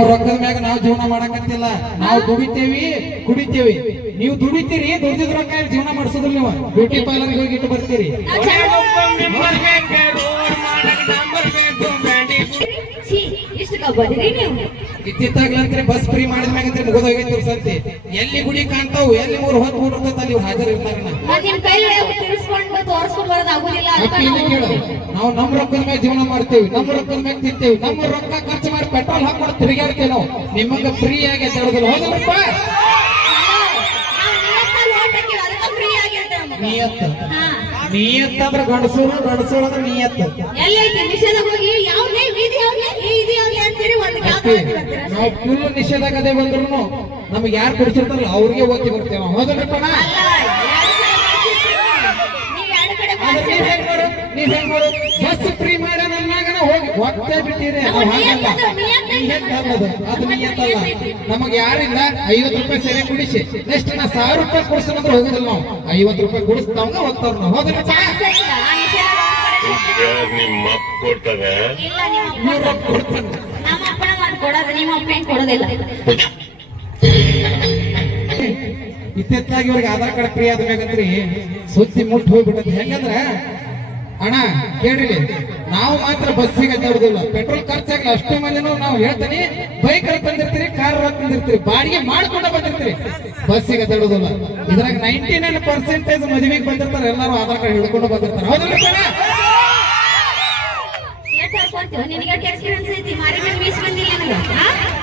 ರೊಕ್ಕದ ಮ್ಯಾಗ ನಾವು ಜೀವನ ಮಾಡಕತ್ತಿಲ್ಲ. ನಾವು ದುಡಿತೇವಿ ಕುಡಿತೇವಿ. ನೀವು ದುಡಿತೀರಿ, ದುಡಿದ ರೊಕ್ಕ ಜೀವನ ಮಾಡಿಸೋದಿಲ್ಲ. ನೀವು ಬ್ಯೂಟಿ ಪಾರ್ಲರ್ಗೆ ಹೋಗಿ ಇಟ್ಟು ಬರ್ತೀರಿ. ಇತ್ತಿತ್ತಾಗ್ಲಂತ್ರೆ ಬಸ್ ಫ್ರೀ ಮಾಡಿದ್ಮ್ಯಾಗಂತ್ರೆ ಮುಗಿದೋಗೈತಿ ಸಂತಿ. ಎಲ್ಲಿ ಗುಡಿ ಕಾಣ್ತಾವ್, ಎಲ್ಲಿ 3 ಹೊತ್ತು ಊಟದ ಅಲ್ಲಿ ಹಾಜರಿರ್ತಾರ. ನಾವು ನಮ್ಮ ರೊಕ್ಕದ ಮ್ಯಾಗ ಜೀವನ ಮಾಡ್ತೇವಿ, ನಮ್ಮ ರೊಕ್ಕದ ಮ್ಯಾಗ ತಿಂತೇವಿ, ನಮ್ಮ ರೊಕ್ಕ ಖರ್ಚು ಮಾಡಿ ಪೆಟ್ರೋಲ್ ಹಾಕೊಂಡು ತಿರುಗಾಡ್ತೇವೆ. ನಾವು ನಿಮಗ ಫ್ರೀ ಆಗಿ ತರೋದಿಲ್ಲ. ಹೌದಲ್ಲಪ್ಪ? ನಿಯತ್ತು ನಿಯತ್ತಂದ್ರೆ ಗಂಡಸೂರು, ಗಂಡಸೂರು ಅಂದ್ರೆ ನಿಯತ್ತು. ನಾವು ಫುಲ್ ನಿಷೇಧಾಗದೆ ಬಂದ್ರು ನಮ್ಗೆ ಯಾರು ಕೊಡಿಸಿರ್ತಾರಲ್ಲ ಅವ್ರಿಗೆ ಓದಿ ಬರ್ತೇವೆ. ಹೌದಲ್ಲಪ್ಪ? ನೀವ್ ಹೆಂಗ್ ಮಾಡು, ಬಸ್ ಫ್ರೀ ಮಾಡ ನನ್ನಾಗನ ಹೋಗಿ ಒಟ್ಟೆ ಬಿಟ್ಟಿರಿ. ಹಾಗಲ್ಲ, ಅದು ನಿಯತ್ತಲ್ಲ. ನಮಗ್ ಯಾರಿಲ್ಲ 50 ರೂಪಾಯಿ ಸರಿ ಕುಡಿಸಿ ನೆಕ್ಸ್ಟ್ ನಾ 1000 ರೂಪಾಯಿ ಕೊಡಿಸ್ತಾನಂದ್ರೆ ಹೋಗುದಿಲ್ಲ. ನಾವು 50 ರೂಪಾಯಿ ಕುಡಿಸ್ತಾವಂಗ ಹೋಗ್ತಾರ ನಾವು. ಹೌದಲ್ಲಪ್ಪ? ನಿಮ್ಮ ಕೊಡ್ತಾರೆ, ಇತ್ತಿತ್ತಾಗಿ ಇವ್ರಿಗೆ ಆಧಾರ್ ಕಾರ್ಡ್ ಫ್ರೀ ಆದ್ಮೇಗಂತ್ರಿ ಸುದ್ದಿ ಮುಟ್ಟು ಹೋಗ್ಬಿಟ್ಟದ. ಹೆಂಗಂದ್ರ ಅಣ್ಣ ಕೇಳಿರಿ, ನಾವು ಮಾತ್ರ ಬಸ್ಸಿಗೆ ಅಡ್ಡಾಡುದಿಲ್ಲ, ಪೆಟ್ರೋಲ್ ಖರ್ಚಾಗಲ್ಲ. ಅಷ್ಟು ಮಂದಿನೂ ನಾವು ಹೇಳ್ತೀನಿ, ಬೈಕ್ ತಂದಿರ್ತೀರಿ, ಕಾರ್ ತಂದಿರ್ತೀರಿ, ಬಾಡಿಗೆ ಮಾಡ್ಕೊಂಡ ಬಂದಿರ್ತೀರಿ, ಬಸ್ಸಿಗೆ ಅಡ್ಡಾಡುದಿಲ್ಲ. ಇದ್ರಾಗ 99% ಮದುವೆಗೆ ಬಂದಿರ್ತಾರೆ, ಎಲ್ಲರೂ ಆಧಾರ್ ಕಾರ್ಡ್ ಹಿಡ್ಕೊಂಡು ಬಂದಿರ್ತಾರೆ. ಹೌದಲ್ಲ?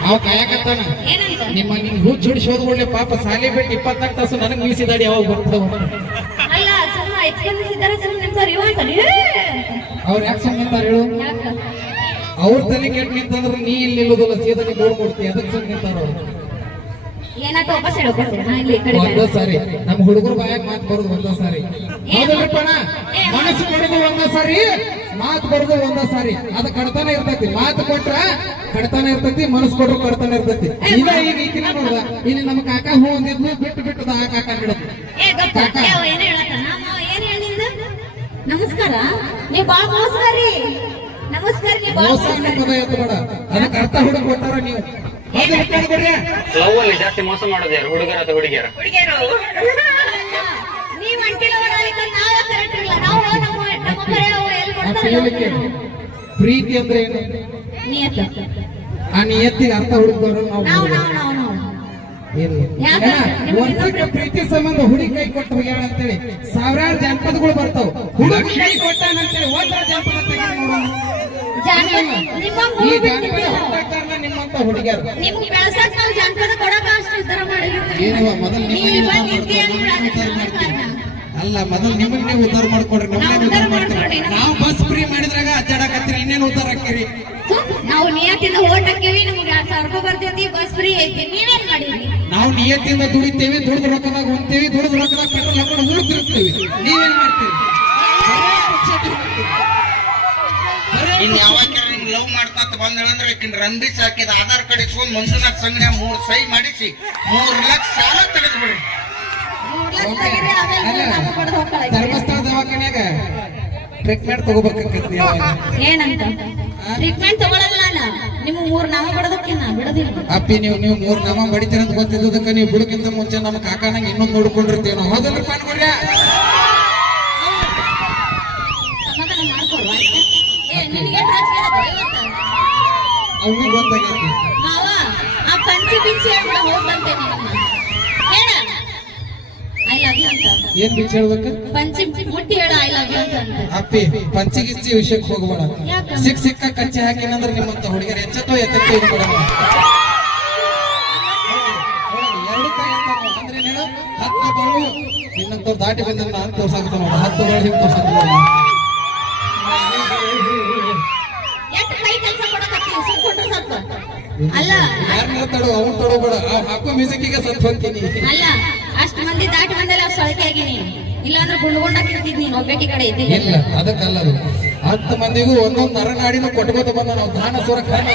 ಅವ್ ಕಾಯಕತ್ತಾನ ನಿಮ್ಮ ಹುಚ್ಚ ಹುಡಿ ಶೋಧಗೊಳ್ಳಿ. ಪಾಪ ಸಾಲಿ ಬಿಟ್ಟು 24 ತಾಸು ನನಗ್ ಮೀಸಿದಾಡಿ ಯಾವಾಗ ಬರ್ತಾವ. ಅವ್ರ ಯಾಕೆ ಸುಮ್ಮನೆ ನಿಂತಾರ ಹೇಳು? ಅವ್ರ ತಲೆ ಕೆಟ್ಟ ನಿಂತಂದ್ರೆ ನೀ ಇಲ್ಲಿ ನಿಲ್ಲೋದಿಲ್ಲ, ಸೀದಾ ನೀ ಬೋರ್ ಕೊಡ್ತೀವಿ. ಅದಕ್ಕೆ ಸುಮ್ಮನೆ ನಿಂತಾರ ಅವ್ರು. ಒಂದ ಸಾರಿ ನಮ್ ಹುಡುಗರು ಬಾಯಾಗ ಮಾತು ಬರೋದು ಒಂದ ಸಾರಿ. ಹೌದಲ್ಲಪ್ಪಣ? ಮನಸ್ಸು ಕೊಡೋದು ಒಂದ ಸಾರಿ, ಮಾತು ಬರೋದು ಒಂದ ಸಾರಿ. ಅದ ಕಡ್ತಾನ ಇರ್ತೈತಿ. ಮಾತು ಕೊಟ್ರ ಕಡ್ತಾನ ಇರ್ತೈತಿ, ಮನಸ್ಸು ಕೊಟ್ರು ಕಡ್ತಾನ ಇರ್ತೈತಿ. ಈಗ ಈಗಿನ ನೋಡ್ದ ಇಲ್ಲಿ ನಮ್ಮ ಕಾಕ ಹೂ ಅಂದಿದ್ಲು, ಬಿಟ್ಟು ಬಿಟ್ಟದ ಆ ಕಾಕ ಬಿಡೋದು. ನಮಸ್ಕಾರ, ನೀವು ಬಾಳ ಮೋಸಗಾರಿ. ನಮಸ್ಕಾರ, ಮೋಸ ಪದ ಎತ್ತು ಬೇಡ, ಅದಕ್ಕೆ ಅರ್ಥ ಹುಡುಗ ಕೊಟ್ಟಾರ ನೀವು. ಲವ್ ಅಲ್ಲಿ ಜಾಸ್ತಿ ಮೋಸ ಮಾಡೋದು ಯಾರು, ಹುಡುಗರ ಅಥವಾ ಹುಡುಗಿಯರ? ಪ್ರೀತಿ ಅಂದ್ರೆ ಏನು? ಆ ನಿಯತ್ತಿಗೆ ಅರ್ಥ ಹುಡುಗರು ನಾವು ವರ್ಷಕ್ಕೆ ಪ್ರೀತಿ ಸಂಬಂಧ ಹುಡುಗಿ ಕೈ ಕೊಟ್ಟು ಹೋಗ್ಯಾಳ ಅಂತೇಳಿ ಸಾವಿರಾರು ಜನಪದಗಳು ಬರ್ತಾವ. ಹುಡುಗಿ ಕೈ ಕೊಟ್ಟಾನಂತೇಳಿ ಒಂದರ ಜನಪದ ಈ ಜಾನಪದ ಹೊರಟಾಗ್ತಾರಲ್ಲ ನಿಮ್ಮಂತ ಹುಡುಗಿಯರು. ಏನವ ಮೊದಲು ಅಲ್ಲ, ಮೊದಲು ನಿಮ್ಮನ್ನ ನೀವು ಉದ್ದಾರ ಮಾಡ್ಕೊಡ್ರಿ, ನಮ್ಮನ್ನ ಉದ್ದಾರ ಮಾಡ್ತೀರಿ. ನಾವು ಬಸ್ ಫ್ರೀ ಮಾಡಿದ್ರಾಗ ಅಡ್ಡಾಡಕತ್ತೀರಿ, ಇನ್ನೇನು ಉದ್ದಾರ ಹಾಕಿರಿ? ನಾವು ನಿಯತ್ತಿಂದ ಓಟ್ ಹಾಕಿವಿ, ನಮ್ಗೆ 2000 ರೂಪಾಯಿ ಬರ್ತೈತಿ, ಬಸ್ ಫ್ರೀ ಐತಿ. ನೀವೇನ್ ಮಾಡಿರಿ? ನಾವು ನಿಯತ್ತಿಂದ ದುಡಿತೇವಿ, ದುಡಿದ ರೊಕ್ಕದಾಗ ಹೊಂತೇವಿ, ದುಡಿದ ರೊಕ್ಕದಾಗ ಪೆಟ್ರೋಲ್ ಹಾಕೊಂಡು ಊರ್ತಿರ್ತೀವಿ. ನೀವೇನ್ ಮಾಡ್ತೀರಿ? ಇನ್ ಯಾವಾಗ ಲವ್ ಮಾಡ್ಕೊತ ಬಂದ್ರೆ ರಂಬಿ ಸಾಕಿದ ಆಧಾರ್ ಕಾರ್ಡ್ ಇಸ್ಕೊಂಡು ಮಂಜುನಾಥ್ ಸಂಘ 3 ಸಹಿ ಮಾಡಿಸಿ 3 ಲಕ್ಷ ಸಾಲ ತೆಗೆದು ಬಿಡ್ರಿ. ಧರ್ಮಸ್ಥಳ ದವಾಖಾನ್ಯಾಗ ಟ್ರೀಟ್ಮೆಂಟ್ ತಗೋಬೇಕಂತ ಏನಂತ ಟ್ರೀಟ್ಮೆಂಟ್ ತಗೊಳಲ್ಲ. ನಾನು ನಿಮ್ಗೆ 3 ನಾಮ ಬಿಡೋದಕ್ಕೆ ನಾ ಬಿಡೋದಿಲ್ಲ. ಅಪ್ಪಿ ನೀವು 3 ನಾಮ ಬಡಿತೀರ ಅಂತ ಗೊತ್ತಿದ್ದದಕ್ಕೆ ನೀವು ಬಿಡಕ್ಕಿಂತ ಮುಂಚೆ ನಮ್ಮ ಕಾಕಾನಂಗ ಇನ್ನೊಂದು ನೋಡ್ಕೊಂಡಿರ್ತೀವಿ ನಾವು. ಹೌದಲ್ಲ ಪಾನ್ಕೊಡ್ರಿ? ಸಮಾಧಾನ ಮಾಡ್ಕೊಡ್ವಾ? ಅವ್ನಿಗೆ ಗೊತ್ತಾಗೈತಿ. ಮಾವ ಆ ಪಂಚಿ ಬಿಚ್ಚಿ ಹೇಳ್ಬಿಡ ಹೋಗ್ಬಂತೆ ಹೇಳ ಐ ಲವ್ ಯು ಅಂತ. ಏನ್ ಬಿಚ್ಚಿ ಹೇಳ್ಬೇಕು? ಪಂಚಿ ಮುಟ್ಟಿ ಹೇಳ ಐ ಲವ್ ಯು ಅಂತ. ಅಪ್ಪಿ ಪಂಚಿಗಿಚ್ಚಿ ವಿಷಯಕ್ಕೆ ಹೋಗಬೇಡ. ಸಿಕ್ಕ ಕಚ್ಚಿ ಹಾಕಿನಂದ್ರೆ ನಿಮ್ಮಂತ ಹುಡುಗರು ಎಚ್ಚೆತ್ತೋ ಎಚ್ಚೆತ್ತೋ ಇದು ಕೊಡ. 2 ಕೈ ಅಂದ್ರೆ ನೀನು 10 ಬಾಳು ನಿನ್ನಂತವ್ರು ದಾಟಿ ಬಂದ ಅಂತ ತೋರ್ಸಾಕತ್ತ ನೋಡ. 10 ಬಾಳು ಹಿಂಗೆ ತೋರ್ಸಾಕ ಅಲ್ಲ, ಯಾರನ್ನ ತಡೋ ಅವ್ನು ತಡೋಬೇಡ. ಹಾಕೋ ಮ್ಯೂಸಿಕ್ಕಿಗೆ ಸತ್ ಹೊಂತೀನಿ. ಅಲ್ಲ, ಅಷ್ಟು ಮಂದಿ ದಾಟಿ ಬಂದಲ್ಲ ಸೊಳಕೆ ಆಗಿ ನೀನು. ಇಲ್ಲಾಂದ್ರೆ ಗುಂಡ್ಗುಂಡಾಕಿರ್ತಿದ್ ನೀನು ಒಬ್ಬಾಕಿ ಕಡೆ ಇದ್ದಿ. ಇಲ್ಲ, ಅದಕ್ಕಲ್ಲ. 10 ಮಂದಿಗೂ ಒಂದೊಂದು ನರನಾಡಿನ ಕೊಟ್ಕೋತ ಬಂದ ನಾವು. ದಾನ ಸ್ವರ ಕಾರಣ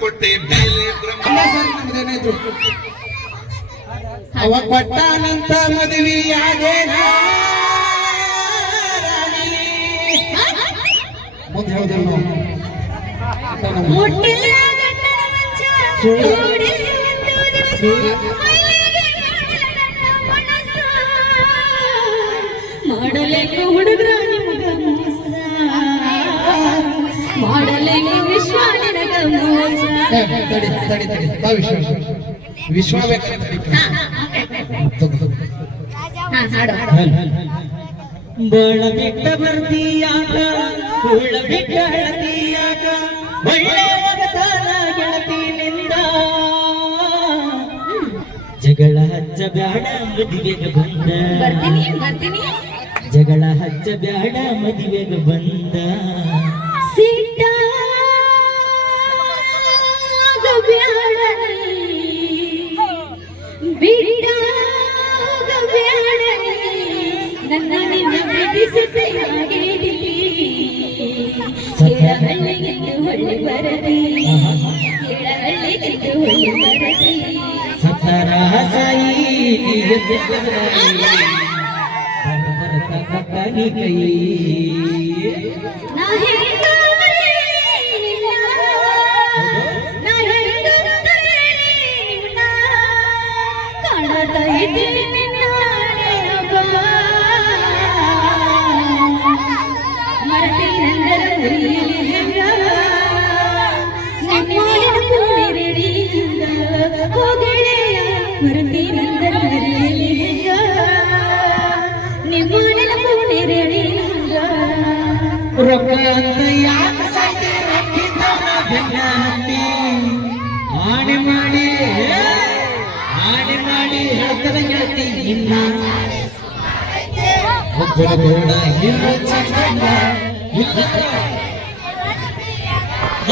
ಕೊಟ್ಟೆ ಅವ ಕೊಟ್ಟಾನಂತ ಮದುವೆಯಾಗೇನ ಮುಂದೆ ಹೇಳ್ದೇವ್ ನಾವು ಮುಟ್ಟಿಲ್ಲ ಗಂಡನ ಮಂಚ, ಕೂಡಿಲ್ಲ ಒಂದು ದಿವಸ, ಮೈಲಿಗೆ ಮಾಡಿಲ್ಲ ನನ್ನ ಮನಸ್ಸ. ಮಾಡಲೇನು ಹುಡುಗ್ರ ನಿಮಗ ಮೋಸ, ಮಾಡಲೇನು ವಿಶ್ವ ನಿನಗ ಮೋಸ. ತಡಿ ತಡಿ ತಡಿ ಬಾ ವಿಶ್ವ ಬೇಕಾದ್ರೆ ಬಳ ಬಿಟ್ಟ ಬರ್ತೀಯಾಕ ಕುಳ್ಳ ಬಿಟ್ಟ ಹಳತೀಯಾಕ ಒಳ್ಳೆ ಮಗತಾನ ಗೆಳತಿನಿಂದ ಜಗಳ ಹಚ್ಚ ಬ್ಯಾಡ ಮದುವೆಗೆ ಬಂದ ಬರ್ತೀನಿ ಜಗಳ ಹಚ್ಚ ಬ್ಯಾಡ ಮದುವೆಗೆ ಬಂದ ಸಿಟ್ಟಾಗ ಬ್ಯಾಡ ಬಿಟ್ಟಾಗ ಬ್ಯಾಡ ನನ್ನ ನಿನ್ನ ಪ್ರೀತಿಸುತ್ತೆಯಾಗೇನಿ ಕೇಳಹಳ್ಳಿಗೆಂದು ಹೊಳ್ಳಿ ಬರದಿ ಕೇಳಹಳ್ಳಿಗೆಂದು ಹೊಳ್ಳಿ ಬರದಿ ಸತರ ಸಾಯಿ ಕಟ್ಟನಿ ಕೈ ನಾ ಹೆಂಗ ಮರೆಯಲಿ ನಿನ್ನ, ನಾ ಹೆಂಗ ಮರೆಯಲಿ ನಿನ್ನ, ಕಾಣದ ಇದ್ದೀನಿ ನಿನ್ನ ನೆನಪ. ಮರೆತಿನೆಂದರೆ ಮರೆಯಲಿ ಹೆಂಗ, ನಿಮ್ಮೊಲಿನ ಕೂಡಿರಡಿ ನಿಂದ. ಓ ಗೆಳೆಯ, ಮರೆತಿನೆಂದರೆ ಮರೆಯಲಿ ಹೆಂಗ, ನಿಮ್ಮೊಲಿನ ಕೂಡಿರಡಿ ನಿಂದ. ರೊಕ್ಕ ಅಂತ ಯಾಕೆ ಸಾಯ್ತೆ ರೊಕ್ಕಿದ್ದವನ ಬೆನ್ನ ಹತ್ತಿ ಆಣೆ ಮಾಡಿ ಹೇಳ್ತದ ಗೆಳತಿ ಇನ್ನ ಒಬ್ಬನ ಬೇಡ ಇನ್ನು ಚಂದ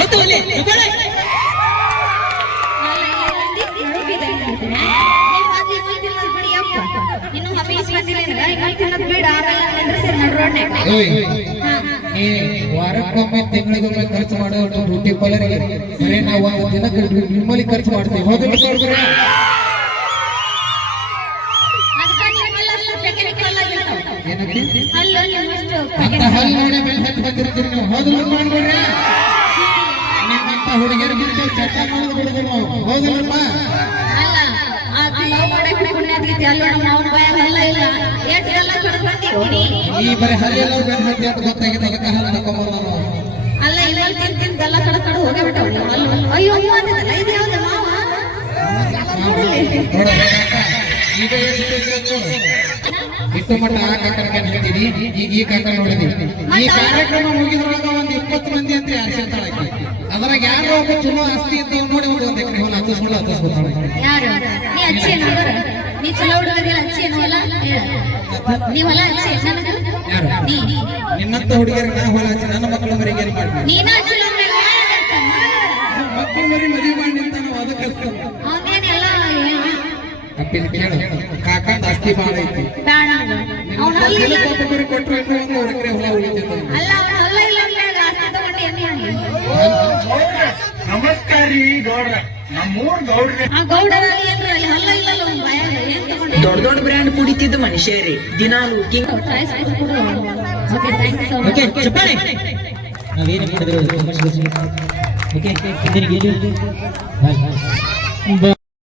ಎದ್ದು ಒಲೆ, ಎಬ್ಬಳೆ. ಇನ್ನು ಹಫೀಸ್ ಬಂದಿಲ್ಲ ತಿನ್ನೋದು ಬೇಡ, ಆಮೇಲೆ ನಿಂದ್ರಿಸಿ ನಡು ರೋಡ್ನ್ಯಾಗ. ಈ ವಾರಕ್ಕೊಮ್ಮೆ ತಿಂಗಳಿಗೊಮ್ಮೆ ಖರ್ಚು ಮಾಡೋ ಬ್ಯೂಟಿ ಪಾರ್ಲರ್ಗೆ ಬರೀ ನಾವು ಒಂದು ದಿನಕ್ಕೆ ನಿಮ್ಮಲ್ಲಿ ಖರ್ಚು ಮಾಡ್ತೀವಿ. ಹೌದಿಲ್ಲ ನೋಡಿದ್ರೆ ಏನಕ್ಕೆ ಅಂತ ಹಲ್ಲು ನೋಡಿ ಮೇಲೆ ಹತ್ತು ಬಂದಿರ್ತೀರಿ ನೀವು. ಹೌದಿಲ್ಲ ಮಾಡ್ಬಿಡ್ರಿ ನಿಮ್ಮಂತ ಹುಡುಗಿಯರು ಬಿಟ್ಟು ಚಟ್ಟ ಮಾಡೋದು ಬಿಡುದಿಲ್ಲ ನಾವು. ಹೌದಿಲ್ಲಪ್ಪ ಈ ಬರೀ ಹಲ್ಲೆಲ್ಲ ಬೆನ್ ಹತ್ತಿ ಅಂತ ಗೊತ್ತಾಗಿದೆ. ಅದಕ್ಕೆ ಹಲ್ಲು ತಕೊಂಬಂದ ನಾವು. ಅಲ್ಲ ಇವಾಗ ತಿಂದು ಗಲ್ಲ ಕಡ ಕಡ ಹೋಗೇ ಬಿಟ್ಟವ್ ಅಯ್ಯೋ ಅಂತಿದ್ದಲ್ಲ ಇದು ಯಾವ್ದು ಮಾವ ಈಗ ಇಟ್ಟು ಮಟ್ಟ ಆ ಕಾಕನ ಹೇಳ್ತೀನಿ. ಈಗ ಈ ಕಾಕ ನೋಡಿದೀವಿ. ಈ ಕಾರ್ಯಕ್ರಮ ಮುಗಿದ್ರೊಳಗ ಒಂದ್ 20 ಮಂದಿ ಅಂತ ಅರ್ಶಂತಾಳಕ್ಕೆ. ಅದ್ರಾಗ ಯಾರು ಒಬ್ಬ ಚಲೋ ಆಸ್ತಿ ಅಂತ ನೋಡಿ ಒಂದ್ ಎಕರೆ ಹೊಲ ಹತ್ತಿಸ್ಕೊತಾಳೆ. ಯಾರು ನೀ ಅಚ್ಚಿ ಏನೋ ನೀ ಚಲೋ ಹುಡುಗರಿಲ್ಲ ಅಚ್ಚಿ ಏನೋ ಅಲ್ಲ ನೀವಲ್ಲ ಅಚ್ಚಿ ನನಗ ಯಾರು ನೀ ನಿನ್ನಂತ ಹುಡುಗಿಯರಿಗೆ ನಾ ಹೊಲ ಹಚ್ಚಿ ನನ್ನ ಮಕ್ಕಳ ಮರಿಗೆ ಏನ್ ಮಾಡ್ತೀನಿ? ನೀನ ಅಚ್ಚಿ ಮಕ್ಕಳ ಮರಿ ಮದುವೆ ಮಾಡಿ ಅಂತ ನಾವು ಅದಕ್ಕೆ ಅವನೇನೆಲ್ಲ ಅಪ್ಪಿನ ಕೇಳು. ಕಾಕಂದ ಆಸ್ತಿ ಬಾಳ ಐತಿ. ಬೇಡ ಅವನ ಅಲ್ಲ ಒಬ್ಬೊಬ್ಬರು ಕೊಟ್ಟರು ಇನ್ನೂ 1 ಎಕರೆ ಹೊಲ ಉಳಿತೈತೆ. ಅಲ್ಲ ಅವನ ಅಲ್ಲ ಇಲ್ಲ ಅಂದಾಗ ಆಸ್ತಿ ತಗೊಂಡು ಏನು ನಮಸ್ಕಾರ ರೀ ಗೌಡ್ರ, ನಮ್ಮೂರ್ ಗೌಡ್ರೆ. ಆ ಗೌಡರಲ್ಲಿ ಏನ್ರ ಅಲ್ಲಿ ಹಲ್ಲ ಇಲ್ಲಲ್ಲ ಅವ್ನ ಬಾಯಾಗ ಏನ್ ತಗೊಂಡು ದೊಡ್ಡ ದೊಡ್ಡ ಬ್ರ್ಯಾಂಡ್ ಕುಡಿತಿದ್ದು ಮನುಷ್ಯರೇ ದಿನಾಲು king. Okay thanks so much. Okay ಚಪ್ಪಾಳೆ. ನಾವೇನು ಮಾಡಿದ್ರು ಓಕೆ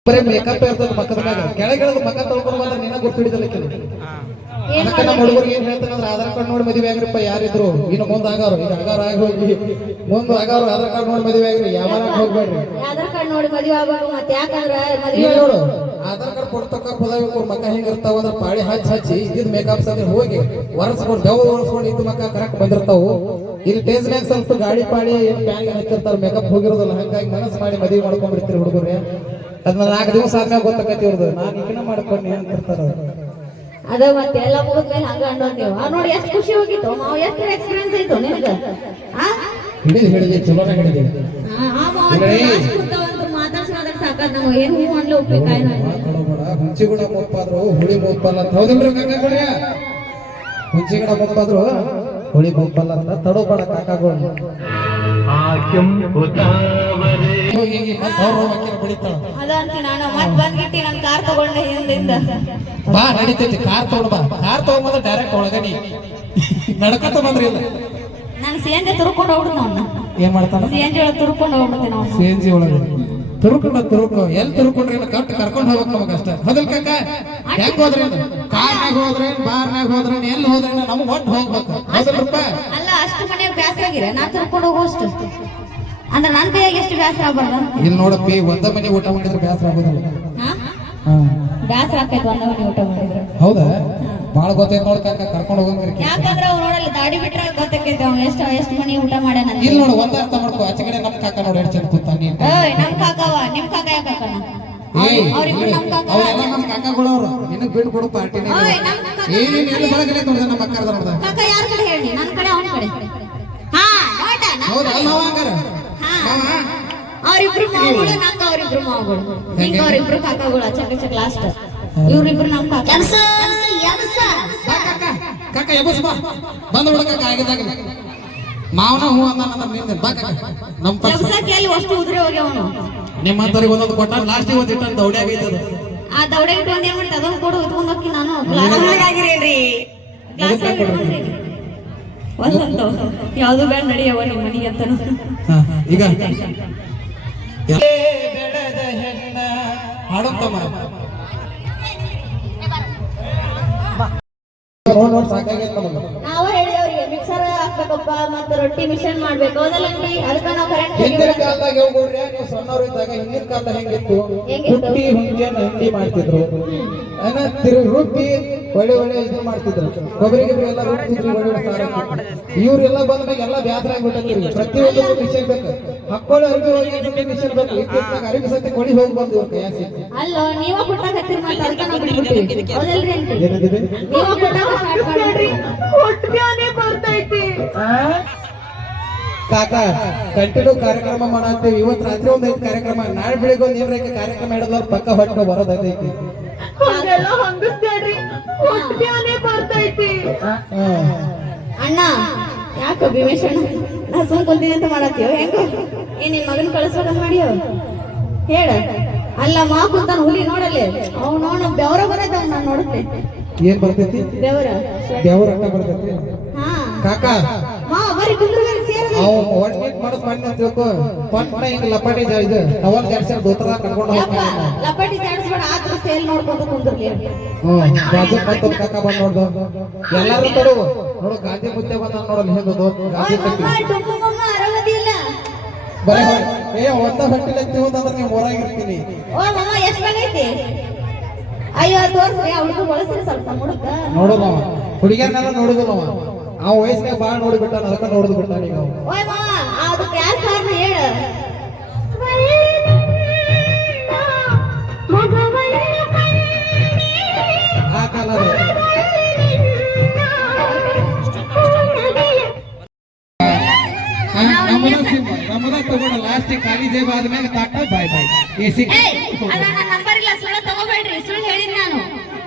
ಬರೀ ಮೇಕಪ್ ಇರ್ತದ ಮಕ್ಕದ ಮ್ಯಾಗ. ಕೆಳಗಿಳದ ಮಕ್ಕ ತೊಳ್ಕೊಂಡು ಬಂದ್ರೆ ನಿನ್ನ ಗೊತ್ತು ಹಿಡಿದಲ್ಲ ಕೆಲವು. ಅದಕ್ಕೆ ನಮ್ಮ ಹುಡುಗರಿಗೆ ಏನ್ ಹೇಳ್ತಾನಂದ್ರೆ ಆಧಾರ್ ಕಾರ್ಡ್ ನೋಡಿ ಮದುವೆ ಆಗ್ರಿಪ್ಪ ಯಾರಿದ್ರು. ಇನ್ನು ಮುಂದೆ ಆಗಾರು ಈಗ ಆಗಾರ ಆಗಿ ಹೋಗಿ ಮುಂದೆ ಆಗಾರು ಆಧಾರ್ ಕಾರ್ಡ್ ನೋಡಿ ಮದುವೆ ಆಗ್ರಿ. ಯಾವಾಗ ಹೋಗ್ಬೇಡ್ರಿ. ಆಧಾರ್ ಕಾರ್ಡ್ ನೋಡಿ ಮದುವೆ ಆಗ್ಬೇಕು. ಮತ್ತೆ ಯಾಕಂದ್ರೆ ಈಗ ನೋಡು ಆಧಾರ್ ಕಾರ್ಡ್ ಕೊಡ್ತಕ್ಕ ಹೋದಾಗ ಮಕ್ಕ ಹೆಂಗಿರ್ತಾವ ಅಂದ್ರೆ ಪಾಳಿ ಹಚ್ಚಿ ಇದ್ ಮೇಕಪ್ ಅಂದ್ರೆ ಹೋಗಿ ಒರೆಸ್ಕೊಂಡು ಬೆವ ಒರೆಸ್ಕೊಂಡು ಇದ್ದು ಮಕ್ಕ ಕರೆಕ್ಟ್ ಬಂದಿರ್ತಾವು. ಇಲ್ಲಿ ಟೇಸ್ನ್ಯಾಗ ಸ್ವಲ್ಪ ಗಾಡಿ ಪಾಡಿ ಏನ್ ಪ್ಯಾನ್ ಹಚ್ಚಿರ್ತಾರ ಮೇಕಪ್ ಹೋಗಿರೋದಿಲ್ಲ. ಹಂಗಾಗಿ ಮನಸ್ಸು ಮಾಡಿ ಮದುವೆ ಮಾಡ್ಕೊಂಡ್ಬಿಡ್ತೀರಿ ಹುಡುಗರೇ. ಅದನ್ನ 4 ದಿವಸ ಆದ್ಮೇಲೆ ಗೊತ್ತಾಕತಿ ಇವ್ರದ್ದು ನಾನು ಈಗಿನ ಮಾಡ್ಕೊಂಡು ಅಂತಿರ್ತಾರ. ಅದ ಮತ್ತೆ ಎಲ್ಲ ಮುಗಿದ್ಮೇಲೆ ಹಂಗ ಅನ್ನೋದು ನೀವು ನೋಡಿ ಎಷ್ಟು ಖುಷಿ ಹೋಗಿತ್ತು. ಮಾವು ಎಷ್ಟು ಎಕ್ಸ್ಪೀರಿಯನ್ಸ್ ಆಯ್ತು ನಿನಗ ಹಿಡಿದಿ ಚಲೋನ ಹಿಡಿದಿ ಮಾತಾಡ್ಸೋದ್ರ ಸಾಕಾದ ನಾವು ಏನು ಹೂ ಅನ್ಲ ಉಪ್ಪಿಕಾಯಿ ಹುಂಚಿ ಕೂಡ ಮುಪ್ಪಾದ್ರು ಹುಳಿ ಮುಪ್ಪಲ್ಲ ಅಂತ. ಹೌದಿಲ್ರಿ ಕಾಕಾಗೊಳ್ರಿ? ಹುಂಚಿ ಗಿಡ ಮುಪ್ಪಾದ್ರು ಹುಳಿ ಮುಪ್ಪಲ್ಲ ಅಂತ ತಡೋಬೇಡ ಕಾಕಾಗಳು. ಹೀಗೆ ಮತ್ತೆ ಅವ್ರ ಹೋಗ್ಯಾರ ಬಡಿತಾಳ. ಅದಂತಿ ನಾನು ಮತ್ ಬಂದ್ಗಿಟ್ಟಿ ನನ್ ಕಾರ್ ತಗೊಂಡೆ ಹಿಂದಿಂದ. ಬಾ ನಡೀತೈತಿ, ಕಾರ್ ತಗೊಂಡ್ ಬಾ. ಕಾರ್ ತಗೊಂಬಂದ್ರೆ ಡೈರೆಕ್ಟ್ ಒಳಗನಿ ನಡ್ಕತ್ತ ಬಂದ್ರಿ ಇಲ್ಲ. ನಾನು ಸಿಎನ್ಜಿ ತುರ್ಕೊಂಡು ಹೋಗ್ಬಿಡ್ತು ಅವ್ನ. ಏನ್ ಮಾಡ್ತಾನ? ಸಿಎನ್ಜಿ ಒಳಗೆ ತುರ್ಕೊಂಡು ಹೋಗ್ಬಿಡ್ತೇನೆ ನಾವು. CNG ಒಳಗೆ ತುರುಕು ಎಲ್ಲಿ ತುರುಕೊಂಡ್ರಿ ಕಟ್ ಕರ್ಕೊಂಡು ಹೋಗ್ಬೇಕು ನಮಗ ಅಷ್ಟ. ಹೌದಲ್ ಕಾಕ? ಹೆಂಗ್ ಹೋದ್ರಿ? ಕಾರ್ನಾಗ ಹೋದ್ರೆ, ಬಾರ್ನಾಗ ಹೋದ್ರೆ, ಎಲ್ಲಿ ಹೋದ್ರೆ ನಮಗ್ ಒಟ್ಟು ಹೋಗ್ಬೇಕು. ಹೌದಲ್ರಪ್ಪ? ಅಲ್ಲ ಅಷ್ಟು ಮನೆಯಾಗ ಬೇಸರ ಆಗಿರ ನಾ ತುರ್ಕೊಂಡು ಹೋಗೋಷ್ಟು ಅಂದ್ರೆ ನನ್ ಕೈಯಾಗ ಎಷ್ಟು ಬೇಸರ ಆಗ್ಬಾರ್ದು. ಇಲ್ಲಿ ನೋಡಪ್ಪಿ, ಒಂದ ಮನೆ ಊಟ ಮಾಡಿದ್ರೆ ಬೇಸರ ಆಗೋದಿಲ್ಲ. ಬೇಸರ ಆಕೈತಿ ಒಂದ ಮನೆ ಊಟ ಮಾಡಿದ್ರೆ. ಹೌದಾ? ಬಾಳ ಗೊತ್ತೈತ್ ನೋಡ್ ಕಾಕ, ಕರ್ಕೊಂಡು ಹೋಗಂಗ್ರಿ. ಯಾಕಂದ್ರೆ ಅವ್ರು ನೋಡಲ್ಲ ದಾಡಿ ಬಿಟ್ರೆ ಗೊತ್ತೈತಿ ಅವ್ನು ಎಷ್ಟು ಮನೆ ಊಟ ಮಾಡ್ಯಾನ. ಇಲ್ಲಿ ನೋಡು, ಒಂದ ಅರ್ಥ ಮಾಡ್ಕೋ. ಆಚೆ ಕಡೆ ನಮ್ ಕಾಕ ನೋಡಿ ಎಷ್ಟು ಚಂದ ಕೂತಾನ. ಏಯ್ ನಮ್ ಕಾಕವ, ನಿಮ್ ಕಾಕ ಯಾಕ ಕಾಕನ? ಅವ್ರಿಬ್ರು ನಮ್ ಕಾಕ. ಅವ್ರೆಲ್ಲ ನಮ್ ಕಾಕಗಳು ಅವ್ರು. ನಿನಗ್ ಬಿಟ್ಟು ಕೊಡು ಪಾರ್ಟಿನೇ. ಓಯ್ ನಮ್ ಕಾಕ. ಏನೇನ್ ಎಲ್ಲಿ ಬಳಗಡೆ ನೋಡ್ದ ನಮ್ಮ ಅಕ್ಕರ್ದ ನೋಡ್ದ. ಕಾಕ ಯಾರ ಕಡೆ ಹೇಳಿ? ನನ್ ಕಡೆ ಅವನ ಕಡೆ. ಹಾ ನೋಡ. ಹೌದಾ? ಅಲ್ಲ ಹಂಗಾರ ಅವ್ರಿಬ್ರು ಮಾವುಗಳು, ನಂಗ ಅವ್ರಿಬ್ರು ಮಾವುಗಳು, ಹಿಂಗ ಅವ್ರಿಬ್ರು ಕಾಕಗಳು. ಚಕ ಲಾಸ್ಟ್ ಇವ್ರಿಬ್ರು ನಮ್ ಕಾಕ. ಕಾಕ ಎಬಸ್ ಬಾ, ಬಂದ್ ಬಿಡ ಕಾಕ. ಆಗಿದ್ದಾಗ ಮಾವನ ಹೂ ಅಂದ ನಿಂದ ಬಾ ಕಾಕ. ನಮ್ ಎಬ್ಸಕ್ಕೆ ಅಲ್ಲಿ ಅಷ್ಟು ಉದುರಿ ಹೋಗ್ಯವನು. ನಿಮ್ಮಂತವ್ರಿಗೆ ಒಂದೊಂದು ಕೊಟ್ಟ, ಲಾಸ್ಟಿಗೆ ಒಂದ್ ಇಟ್ಟ ದೌಡೆ ಆಗೈತೆ ಅದು. ಆ ದೌಡೆ ಇಟ್ಟು ಒಂದ್ ಏನ್ ಮಾಡ್ತಾ ಅದೊಂದು ಕೊಡು ಇಟ್ಕೊಂಡ್ ಹೋಗಿ ನಾನು ಗ್ಲಾಸ್ ಒಂದಂತ ಯಾವ್ದು ಬೇಡ ನಡಿಯವ ನಿಮ್ಮ ಮನೆಗೆ ಅಂತನು. ಈಗ ಬೆಳೆದ ಹೆಣ್ಣ ಹಾಡುತ್ತಮ್ಮ. ನೋಡ್ ಸಾಕಾಗೈತೆ ನಮಗೆ. ನಾವು ಹೇಳಿದವ್ರಿಗೆ ಮಿಕ್ಸರ್ ಹಾಕ್ಬೇಕಪ್ಪ ಮತ್ತೆ ರೊಟ್ಟಿ ಮಿಷನ್ ಮಾಡ್ಬೇಕು. ಹೌದಲ್ಲಂಟಿ? ಅದಕ್ಕ ನಾವು ಕರೆಂಟ್ ಹಿಂದಿನ ಕಾಲದಾಗ ಹೋಗ್ರಿ, ನೀವು ಸಣ್ಣವ್ರು ಇದ್ದಾಗ ಹಿಂದಿನ ಕಾಲದಾಗ ಹೆಂಗಿತ್ತು? ಹುಟ್ಟಿ ಹುಂಜೆನ ಹಿಂಡಿ ಮಾಡ್ತಿದ್ರು, ರುಬ್ಬಿ ಒಳ್ಳೆ ಇದು ಮಾಡ್ತಿದ್ರು. ಕೊಬ್ಬರಿ ಗಿಬ್ಬರಿ ಎಲ್ಲ ರುಬ್ತಿದ್ರು, ಒಳ್ಳೆ ಸಾರ. ಇವ್ರೆಲ್ಲ ಬಂದ್ಮೇಲೆ ಎಲ್ಲ ಬ್ಯಾಸರ ಆಗ್ಬಿಟ್ಟಿರ್ತೀವಿ. ಪ್ರತಿಯೊಂದು ಮಿಷನ್ ಬೇಕು. ಮಕ್ಕಳು ಅರಿವಿ ಹೋಗಿ ಮಿಷನ್ ಬೇಕು. ಇತ್ತಿತ್ತಾಗ ಅರಿವಿ ಸತಿ ಕೊಡಿ ಹೋಗಿ ಬಂದು ಇವ್ರ ಕೈಯಾಗ ಸಿಕ್ತು. ಅಲ್ಲ ನೀವ ಕೊಟ್ಟಾಕತ್ತೀರಿ ಮತ್ತೆ ಅದಕ್ಕ ನಾವು ಬಿಟ್ಬಿಟ್ಟಿವಿ. ಹೌದಲ್ರಿ ಆಂಟಿ? ಏನಿದೆ? ನೀವ ಕೊಟ್ಟಾಗ ಸ್ಟಾರ್ಟ್ ಮಾಡ್ರಿ. ಕಾಕ ಕಂಟಿನ್ಯೂ ಕಾರ್ಯಕ್ರಮ ಮಾಡತ್ತೇವೆ. ಇವತ್ತು ರಾತ್ರಿ ಒಂದ್ 5 ಕಾರ್ಯಕ್ರಮ, ನಾಳೆ ಬೆಳಿಗ್ಗೆ ಒಂದ್ ಏನ್ರ ಕಾರ್ಯಕ್ರಮ ಹಿಡಿದವ್ರು ಪಕ್ಕ ಹೊಟ್ಟು ಬರೋದೈತಿ. ಅಣ್ಣ ಯಾಕ ಭೀಮೇಶ್ ಅಣ್ಣ ನಾ ಸುಮ್ ಕುಂತೀನಿ ಅಂತ ಮಾಡತ್ತೀವ? ಹೆಂಗ ಏನ್ ನಿನ್ ಮಗನ್ ಕಳಿಸ್ಬೇಕಂತ ಮಾಡಿಯೋ ಹೇಳ. ಅಲ್ಲ ಮಾ ಕುಂತಾನ ಹುಲಿ ನೋಡಲ್ಲಿ. ಅವ್ ನೋಡ ಬೆವರ ಬರತ್ತ ಅವ್ನ ನಾನ್ ನೋಡುತ್ತೆ. ಏನ್ ಬರ್ತೈತಿ? ಬೆವರ ದೇವ್ರ ಅಟ್ಟ ಬರ್ತೈತಿ. ಹಾ ಕಾಕ ಮಾ ಬರೀ ಕುಂದ್ರಗಾರ ಸೇರದ ಅವ್ ಒನ್ ಮಿನಿಟ್ ಮಾಡಸ್ ಮಾಡಿ ಅಂತ ತಿಳ್ಕೊ. ಪಟ್ನ ಹಿಂಗ ಲಪಾಟಿ ಇದು ಟವಲ್ ಜಾಡ್ಸ್ಯಾರ ದೋತದಾಗ ಕರ್ಕೊಂಡು ಹೋಗ್ತಾನೆ. ಲಪಾಟಿ ಜಾಡಿಸ್ಬೇಡ, ಆದ್ರ ಸೇಲ್ ನೋಡ್ಕೊಂತ ಕುಂದ್ರಲಿ. ಬಾಜು ಮತ್ತೊಬ್ಬ ಕಾಕ ಬಂದ್ ನೋಡ್ದು. ಎಲ್ಲಾರು ತಡು ನೋಡು, ಗಾಂಧಿ ಮುತ್ತೆ ಬಂದ ನೋಡಲ್ಲ. ಹೇಗದು ಗಾಂಧಿ ತಟ್ಟಿ ಅರವದಿ ಇಲ್ಲ ಬರೀ ಒಂದ ಹೊಟ್ಟಿಲ್ಲ ತಿಂದ್ರೆ ನೀವು ಹೊರಾಗಿರ್ತೀನಿ. ಓ ಮಮ್ಮ ಎಷ್ಟ್ ಬಂದೈತಿ? ಅಯ್ಯೋ ತೋರ್ಸ್ರಿ, ಅವಳಿಗೂ ಬಳಸ್ರಿ ಸ್ವಲ್ಪ ಮುಡುಕ. ನೋಡು ಮಾವ, ಹುಡುಗಿಯರ್ನೆಲ್ಲ ನೋಡುದು ಮಾವ. ಆ ವಯಸ್ಸಿನಾಗ ಬಾಳ ನೋಡಿಬಿಟ್ಟ, ಅದಕ್ಕ ನೋಡುದು ಬಿಟ್ಟ. ಈಗ ಓಯ್ ಮಾವ ಅದಕ್ಕೆ ಯಾರ ಕಾರಣ ಹೇಳ? ಆ ಕಾಲ ನಮ್ಮದ ತಗೊಂಡ ಲಾಸ್ಟ್ ಖಾಲಿ ಜೇಬ ಆದ್ಮೇಲೆ ತಾಟ ಬಾಯ್ ಬಾಯ್ ಎಸಿ. ಅಲ್ಲ ನನ್ನ ನಂಬರ್ ಇಲ್ಲ, ಸುಳ್ಳು ತಗೋಬೇಡ್ರಿ. ಸುಳ್ಳು ಹೇಳಿದ್ ನಾನು.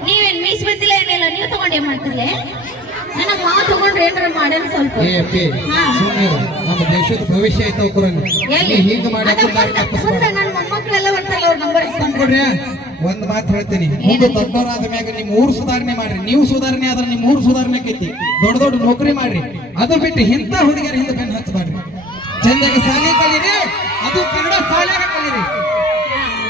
ನೀವೇನ್ ಮೀಸ್ ಬಿದ್ದಿಲ್ಲ ಏನಿಲ್ಲ, ನೀವು ತಗೊಂಡ್ ಏನ್ ಮಾಡ್ತಿರ್ಲೆ? ನನ್ನ ಮಾವ ತಗೊಂಡ್ರೆ ಏನಾರ ಮಾಡ್ಯಾನ ಸ್ವಲ್ಪ. ನಮ್ಮ ದೇಶದ ಭವಿಷ್ಯ ಐತೆ ಹಿಂಗ ಮಾಡಿ ನನ್ನ ಮೊಮ್ಮಕ್ಕಳೆಲ್ಲ ಬರ್ತಾರಲ್ಲ ಅವ್ರ ನಂಬರ್ ಕೊಡ್ರಿ. ಒಂದ್ ಮಾತು ಹೇಳ್ತೀನಿ, ಮುಂದೆ ದೊಡ್ಡವರಾದ ಮ್ಯಾಗ ನಿಮ್ ಊರು ಸುಧಾರಣೆ ಮಾಡ್ರಿ. ನೀವು ಸುಧಾರಣೆ ಆದ್ರೆ ನಿಮ್ ಊರು ಸುಧಾರಣೆ ಆಕೈತಿ. ದೊಡ್ಡ ದೊಡ್ಡ ನೌಕರಿ ಮಾಡ್ರಿ. ಅದು ಬಿಟ್ಟು ಇಂಥ ಹುಡುಗಿಯರ ಹಿಂದೆ ಬೆನ್ನು ಹಚ್ಚಬಾಡ್ರಿ. ಚಂದಾಗ ಶಾಲೆ ಕಲೀರಿ, ಅದು ಕನ್ನಡ ಶಾಲೆಯಾಗ ಕಲೀರಿ.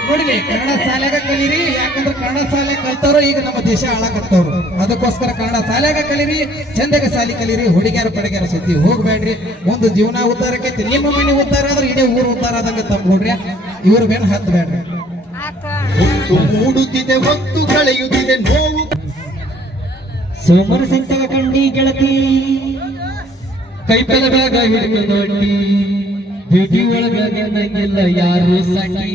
ನೋಡಿರಿ, ಕನ್ನಡ ಶಾಲೆಯಾಗ ಕಲೀರಿ. ಯಾಕಂದ್ರೆ ಕನ್ನಡ ಶಾಲೆ ಕಲ್ತವ್ರು ಈಗ ನಮ್ಮ ದೇಶ ಹಾಳಾಕತ್ತವ್ರು. ಅದಕ್ಕೋಸ್ಕರ ಕನ್ನಡ ಶಾಲೆಯಾಗ ಕಲೀರಿ, ಚಂದಾಗ ಶಾಲೆ ಕಲೀರಿ. ಹುಡುಗಿಯರ ಪಡಿಗ್ಯಾರ ಸುದ್ದಿ ಹೋಗ್ಬೇಡ್ರಿ. ಒಂದು ಜೀವನ ಉದ್ದಾರಕ್ಕೈತಿ. ನಿಮ್ಮ ಮನೆ ಉದ್ದಾರ ಆದ್ರೆ ಇಡೀ ಊರು ಉದ್ದಾರ ಆದಂಗ ತಮ್ಮ ನೋಡ್ರಿ. ಇವ್ರ ಬೆನ್ನು ಹತ್ತಬೇಡ್ರಿ. ಮೂಡುತ್ತಿದೆ ಹೊತ್ತು ಕಳೆಯುತ್ತಿದೆ ನೋವು. ಸೋಮರ ಸಂತಗ ಕಂಡಿ ಗೆಳತಿ, ಕೈಪೆಲ ಬ್ಯಾಗ ಹಿಡಿದು ದೊಡ್ಡಿ, ಬಿಡಿ ಒಳಗ ನಿನ್ನಂಗಿಲ್ಲ ಯಾರು ಸಾಟಿ.